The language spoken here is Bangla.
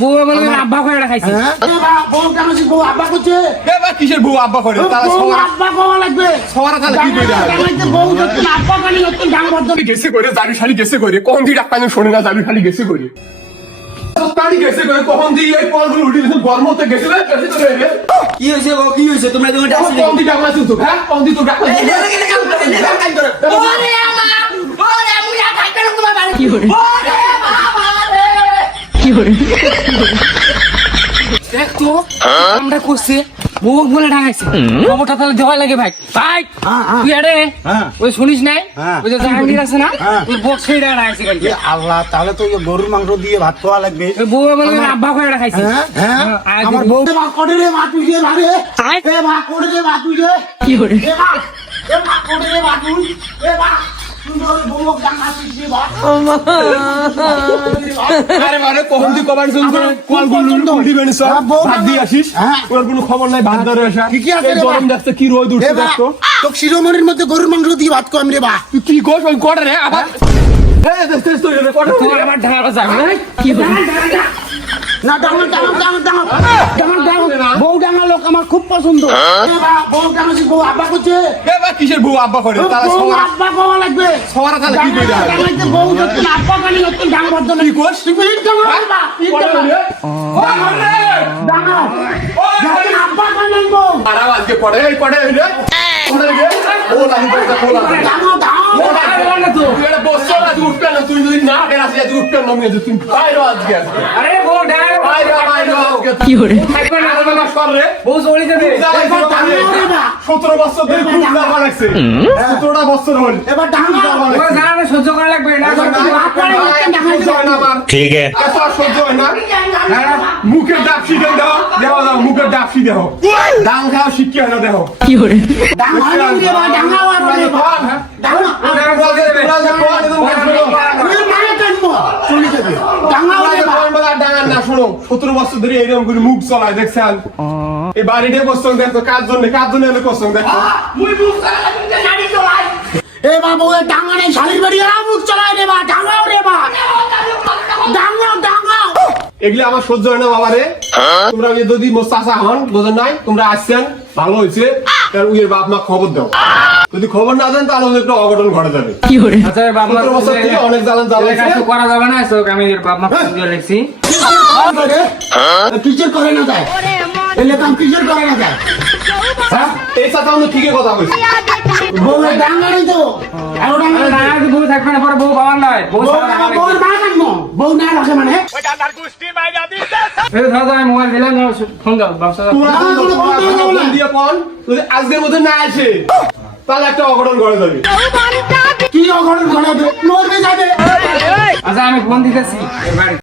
বউ বলে আব্বা করে খাইছে। বউ আব্বা করছে কিসের বউ আব্বা করে আব্বা খাওয়া লাগবে বউ যখন আব্বা কানি নতুন গান বদ্ধ গেছে করে জাবি শালি গেছে করে কখন দিয়ে ডাক্তার শোনে না জাবি শালি গেছে করে গেছে করে কখন দিয়ে এই পলগুলো উঠে দিয়েছেন গরমতে গেছে কি হয়েছে গো কি হয়েছে তোমরা দুজন কখন দিয়ে ডাক্তার শুনছো হ্যাঁ কখন দিয়ে তো ডাক্তার দেখ তো আমরা করছি বউ বলে ডাঙাইছে খবরটা তাহলে দেওয়া লাগে ভাই ভাই তুই আরে ওই শুনিস নাই ওই যে জাহাঙ্গীর আছে না ওই বক্স খেয়ে ডাঙাইছে কালকে। আল্লাহ তাহলে তো গরুর মাংস দিয়ে ভাত খাওয়া লাগবে ওই বউ বলে আব্বা করে খাইছে। আমার বউ করে রে মা তুই রে ভারে এ মা করে রে মা তুই রে কি করে এ মা করে রে মা তুই এ মা আরে মানে কখন তুই কবার শুনছো কলগুলো দিবেন সব ভাত দিয়ে আসিস ওর কোনো খবর নাই ভাত ধরে আসা ঠিকই আছে রে গরম দেখতে কি রোদ উঠছে দেখতো তো শিরোমণির মধ্যে গরুর মাংস দিয়ে ভাত খাওয়াম রে বা তুই কি কোস ওই কোটা রে আবার এই দেখ দেখ তুই রে কোটা তোর আবার ঢাকা যাবে না কি করে না ডাঙা বউ ডাঙা লোক আমার খুব পছন্দ বউ ডাঙা বউ আব্বা করছে কিসের বউ আব্বা করে তারা বউ আব্বা খাওয়া লাগবে সবার তাহলে কি কইরা বউ যখন আব্বা কানি নতুন গান বদ্ধ কি কোস আব্বা কানি বউ আর আজকে পড়ে এই পড়ে রে পড়ে গে ও লাগি পড়ে খোলা তুই এটা বসছ না তুই উঠবে না তুই যদি না বের আসি তুই উঠবে না আমি তুই বাইরে আজকে আরে বউ ডাঙা বাইরে কি করে থাকবে না না কর রে বউ চলে যাবে 17 বছর ধরে খুব লাগা লাগছে 17টা বছর হল এবার ডাঙা ওই জানা সহ্য করা লাগবে না ঠিক আছে এত সহ্য হয় না মুখের ডাবসি দাও দেওয়া দাও মুখের ডাবসি দাও ডাল খাও শিক্ষা হয় না দেখো কি করে না শোনো 17 বছর ধরে এরকম করে মুখ চলায় দেখছেন এই বাড়িতে বসছেন দেখো কার জন্য এলো করছেন দেখো এ বাবু ডাঙা নেই শালির বাড়ি আর মুখ চলায় রে বা ডাঙাও রে বা ডাঙাও এগুলি আমার সহ্য হয় না বাবা রে তোমরা যদি মোস্তাসা হন বোঝেন নাই তোমরা আসছেন ভালো হয়েছে উইয়ের বাপ মা খবর দাও যদি খবর না দেন তাহলে একটা অঘটন ঘটে যাবে কি করে আচ্ছা বাবা 17 বছর থেকে অনেক জ্বালান কাজ করা যাবে না তো আমি বাপ মা দিয়ে লিখছি কিচের করে না যায় এলে কাম কিচের করে না যায় এই সাথে আমি ঠিকই কথা কইছি বউ ডাঙা নেই তো আর ডাঙা না বউ থাকবে না পরে বউ বাবার নয় বউ বউ না রাখবো বউ না রাখে মানে এই ধর আমি মোবাইল দিলাম ফোন দাও বাসা দিয়ে পন যদি আজকের মধ্যে না আসে তাহলে একটা অঘটন ঘটে যাবে কি অঘটন ঘটাবে মরবে যাবে আচ্ছা আমি ফোন দিতেছি